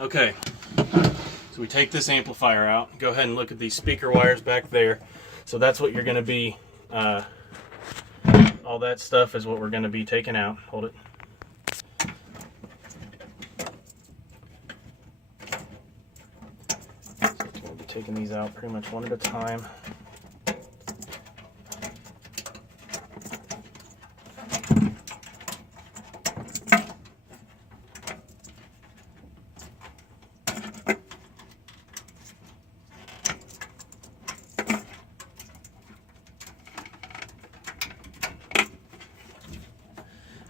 Okay, so we take this amplifier out. Go ahead and look at these speaker wires back there. So that's what you're going to be, all that stuff is what we're going to be taking out. Hold it. So we're going to be taking these out pretty much one at a time.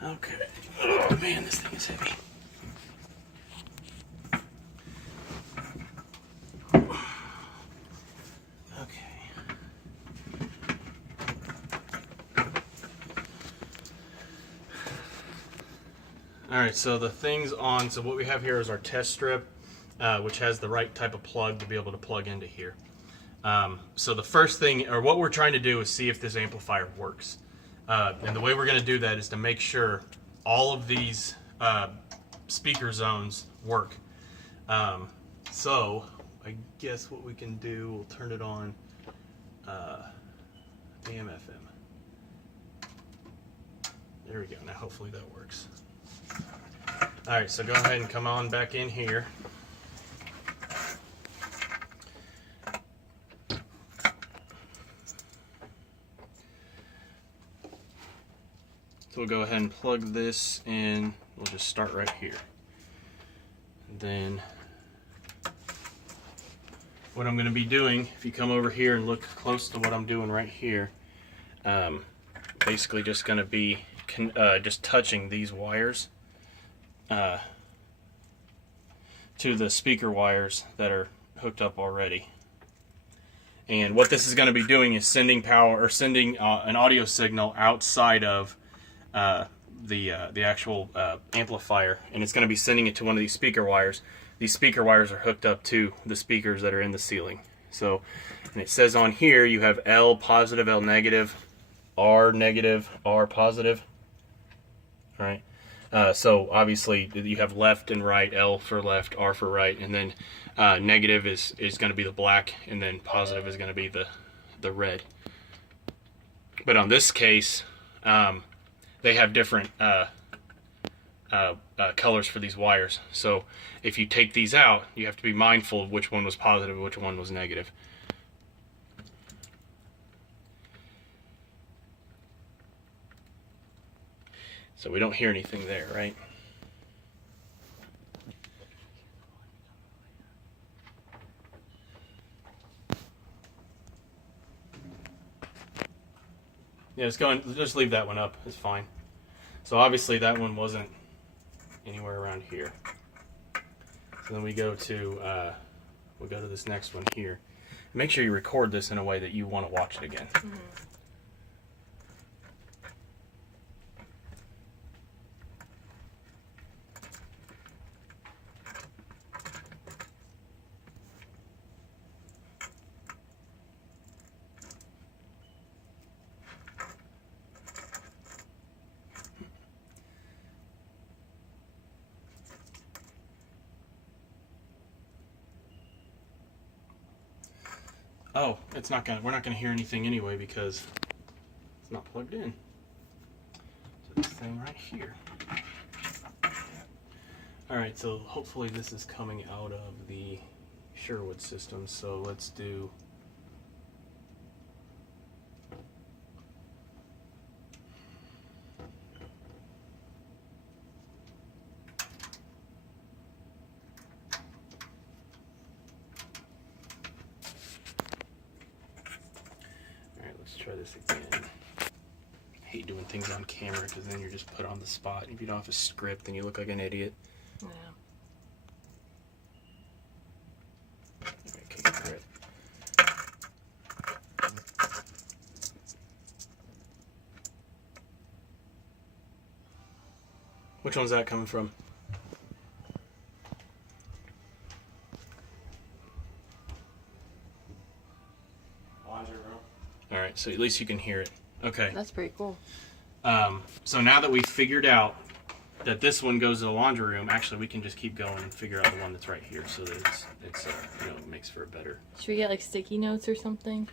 Okay. Oh man, this thing is heavy. Okay. Alright, so the thing's on. So what we have here is our test strip, which has the right type of plug to be able to plug into here. So the first thing, or what we're trying to do, is see if this amplifier works. And the way we're going to do that is to make sure all of these speaker zones work. So I guess what we can do, we'll turn it on AM FM. There we go. Now hopefully that works. Alright, so go ahead and come on back in here. So we'll go ahead and plug this in. We'll just start right here. And then what I'm going to be doing, if you come over here and look close to what I'm doing right here, basically just going to be just touching these wires to the speaker wires that are hooked up already. And what this is going to be doing is sending power, or sending an audio signal outside of the actual amplifier, and it's going to be sending it to one of these speaker wires. These speaker wires are hooked up to the speakers that are in the ceiling. So, and it says on here you have L positive, L negative, R negative, R positive. All right. So obviously you have left and right, L for left, R for right, and then negative is going to be the black, and then positive is going to be the red. But on this case, they have different colors for these wires. So if you take these out, you have to be mindful of which one was positive and which one was negative. So we don't hear anything there, right? Yeah, just leave that one up. It's fine. So obviously that one wasn't anywhere around here. So then we go to we'll go to this next one here. Make sure you record this in a way that you want to watch it again. Mm-hmm. Oh, we're not gonna hear anything anyway because it's not plugged in. So this thing right here. Alright, so hopefully this is coming out of the Sherwood system, so let's do try this again. I hate doing things on camera because then you're just put on the spot. If you don't have a script, then you look like an idiot. Yeah. Okay, great. Which one's that coming from? Alright, so at least you can hear it. Okay. That's pretty cool. So now that we've figured out that this one goes to the laundry room, actually we can just keep going and figure out the one that's right here, so that it's you know, it makes for a better. Should we get like sticky notes or something?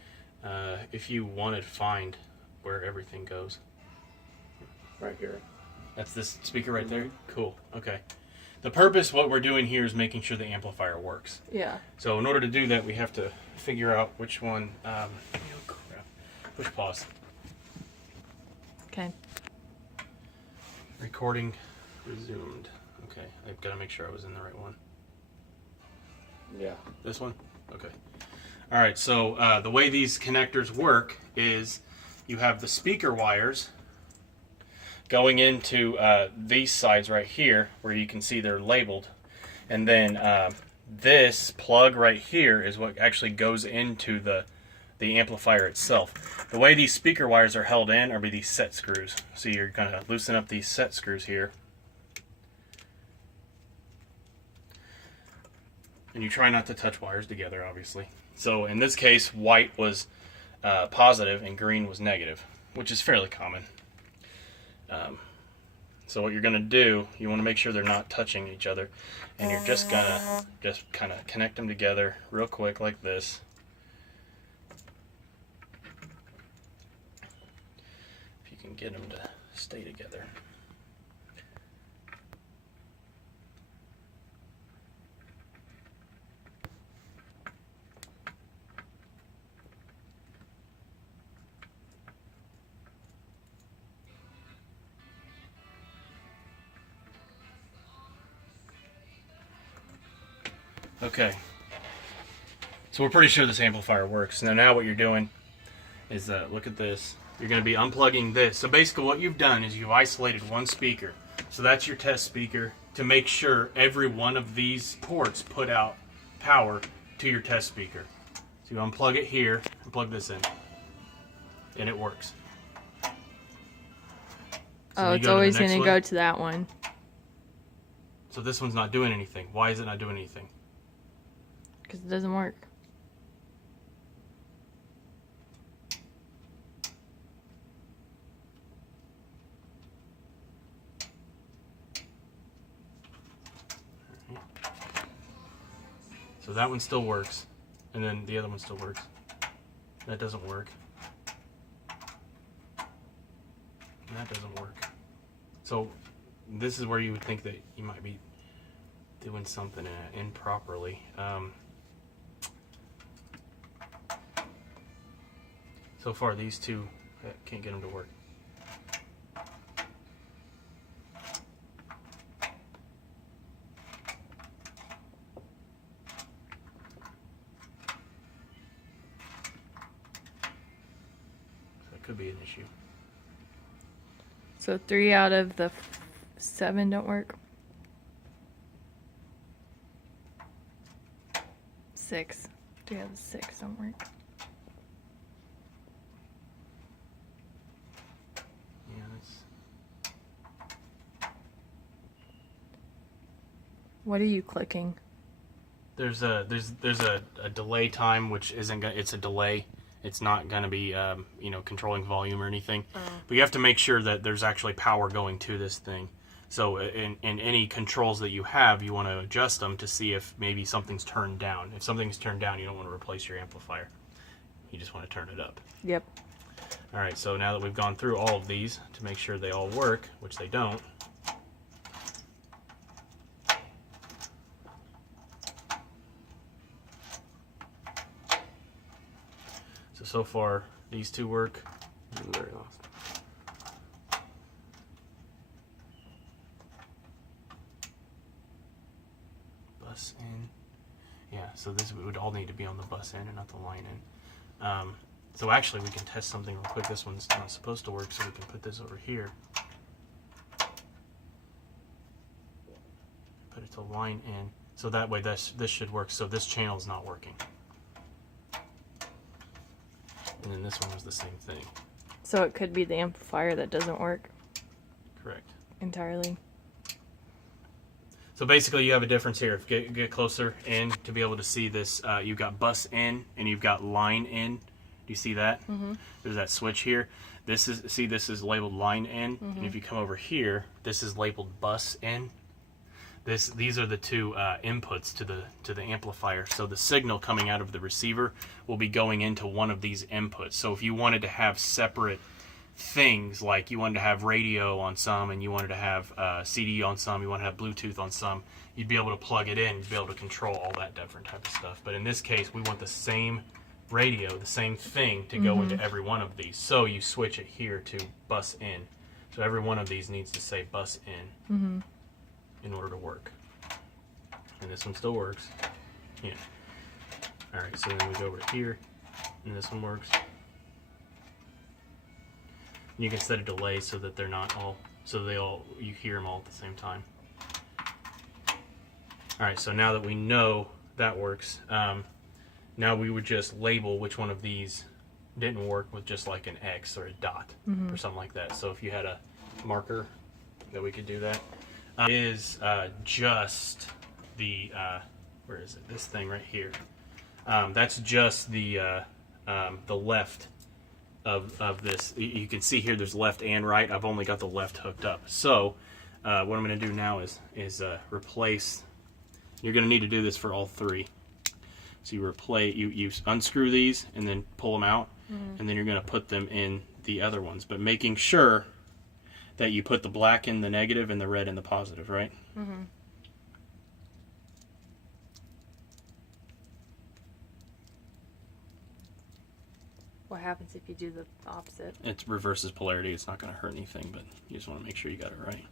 If you wanted to find where everything goes. Right here. That's this speaker right there? Cool. Okay. The purpose, what we're doing here is making sure the amplifier works. Yeah. So in order to do that, we have to figure out which one. Oh crap. Push pause. Okay. Recording resumed. Okay. I've got to make sure I was in the right one. Yeah. This one? Okay. All right. So the way these connectors work is you have the speaker wires going into these sides right here where you can see they're labeled, and then this plug right here is what actually goes into the amplifier itself. The way these speaker wires are held in are by these set screws. So you're going to loosen up these set screws here, and you try not to touch wires together, obviously. So in this case, white was positive and green was negative, which is fairly common. So what you're going to do, you want to make sure they're not touching each other, and you're just going to kind of connect them together real quick like this. If you can get them to stay together. Okay, so we're pretty sure this amplifier works. Now what you're doing is, look at this. You're going to be unplugging this. So basically what you've done is you've isolated one speaker. So that's your test speaker to make sure every one of these ports put out power to your test speaker. So you unplug it here and plug this in, and it works. So oh, it's always going to go to that one. So this one's not doing anything. Why is it not doing anything? Because it doesn't work. So that one still works, and then the other one still works. That doesn't work. And that doesn't work. So this is where you would think that you might be doing something improperly. So far, these two, I can't get them to work. So that could be an issue. So 3 out of the 7 don't work. 6. 3 out of the 6 don't work. Yeah, What are you clicking? there's a delay time, which isn't gonna, it's a delay. It's not going to be controlling volume or anything. But you have to make sure that there's actually power going to this thing. So in any controls that you have, you want to adjust them to see if maybe something's turned down. If something's turned down, you don't want to replace your amplifier. You just want to turn it up. Yep. All right, so now that we've gone through all of these to make sure they all work, which they don't, so far these two work. Very awesome. Bus in. Yeah, so this would all need to be on the bus in and not the line in. So actually we can test something real quick. This one's not supposed to work, so we can put this over here. Put it to line in. So that way this should work. So this channel is not working. And then this one was the same thing. So it could be the amplifier that doesn't work Correct. entirely. So basically you have a difference here. If you get closer in to be able to see this, you've got bus in and you've got line in. Do you see that? Mm-hmm. There's that switch here. this is labeled line in, and if you come over here, this is labeled bus in. These are the two inputs to the amplifier. So the signal coming out of the receiver will be going into one of these inputs. So if you wanted to have separate things, like you wanted to have radio on some, and you wanted to have CD on some, you want to have Bluetooth on some, you'd be able to plug it in, you'd be able to control all that different type of stuff. But in this case, we want the same radio, the same thing to go into every one of these. So you switch it here to bus in. So every one of these needs to say bus in in order to work. And this one still works. Yeah. All right, so then we go over here, and this one works. You can set a delay so that they're not all, you hear them all at the same time. All right, so now that we know that works, now we would just label which one of these didn't work with just like an X or a dot or something like that. So if you had a marker that we could do that, is just the, where is it? This thing right here. That's just the left of this. You can see here there's left and right. I've only got the left hooked up. So what I'm going to do now is replace. You're going to need to do this for all three. So you unscrew these and then pull them out, and then you're going to put them in the other ones, but making sure that you put the black in the negative and the red in the positive, right? What happens if you do the opposite? It reverses polarity. It's not going to hurt anything, but you just want to make sure you got it right.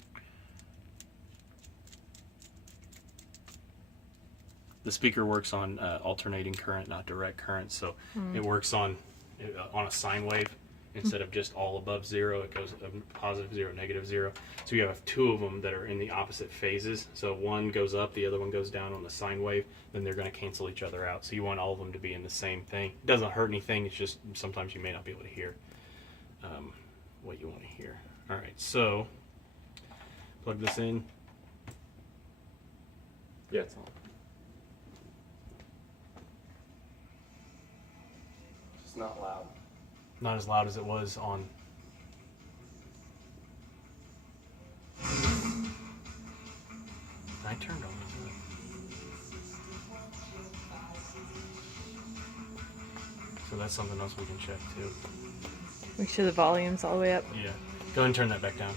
The speaker works on alternating current, not direct current, so it works on a sine wave instead of just all above zero. It goes positive zero, negative zero. So you have two of them that are in the opposite phases. So one goes up, the other one goes down on the sine wave. Then they're going to cancel each other out. So you want all of them to be in the same thing. It doesn't hurt anything. It's just sometimes you may not be able to hear what you want to hear. All right, so plug this in. Yeah, it's on. It's not loud. Not as loud as it was on. I turned on this. So that's something else we can check too. Make sure the volume's all the way up. Yeah. Go ahead and turn that back down.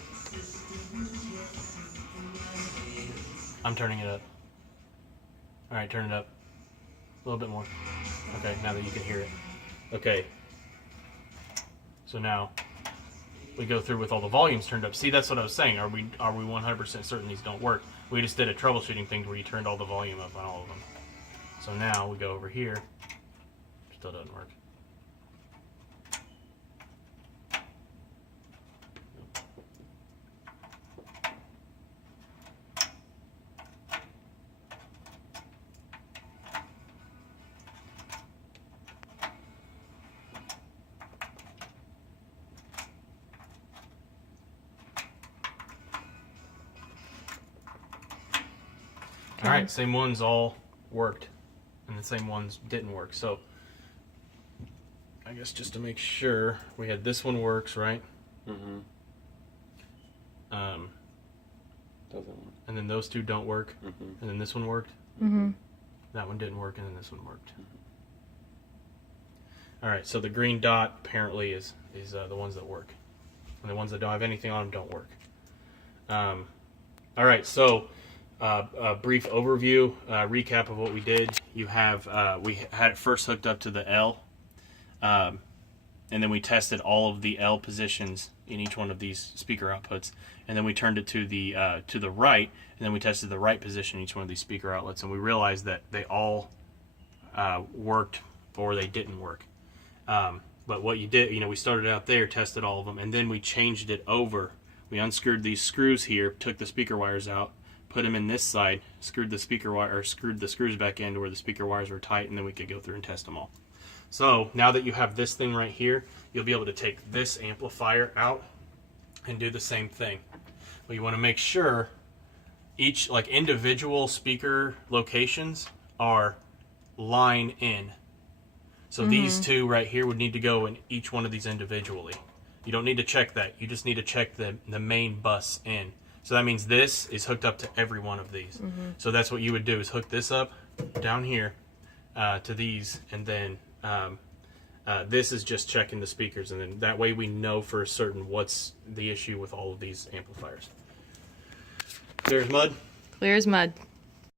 I'm turning it up. Alright, turn it up. A little bit more. Okay, now that you can hear it. Okay. So now we go through with all the volumes turned up. See, that's what I was saying. Are we 100% certain these don't work? We just did a troubleshooting thing where you turned all the volume up on all of them. So now we go over here. Still doesn't work. All right, same ones all worked, and the same ones didn't work. So I guess just to make sure, we had this one works, right? Doesn't work. And then those two don't work, and then this one worked. That one didn't work, and then this one worked. All right, so the green dot apparently is the ones that work, and the ones that don't have anything on them don't work. All right, so. A brief overview, recap of what we did. You have we had it first hooked up to the L, and then we tested all of the L positions in each one of these speaker outputs, and then we turned it to the right, and then we tested the right position in each one of these speaker outlets, and we realized that they all worked or they didn't work. But what you did, we started out there, tested all of them, and then we changed it over. We unscrewed these screws here, took the speaker wires out, put them in this side, screwed the screws back in to where the speaker wires were tight, and then we could go through and test them all. So now that you have this thing right here, you'll be able to take this amplifier out and do the same thing. But you want to make sure each individual speaker locations are line in. So these two right here would need to go in each one of these individually. You don't need to check that. You just need to check the main bus in. So that means this is hooked up to every one of these. So that's what you would do, is hook this up down here to these, and then this is just checking the speakers, and then that way we know for certain what's the issue with all of these amplifiers. Clear as mud? Clear as mud.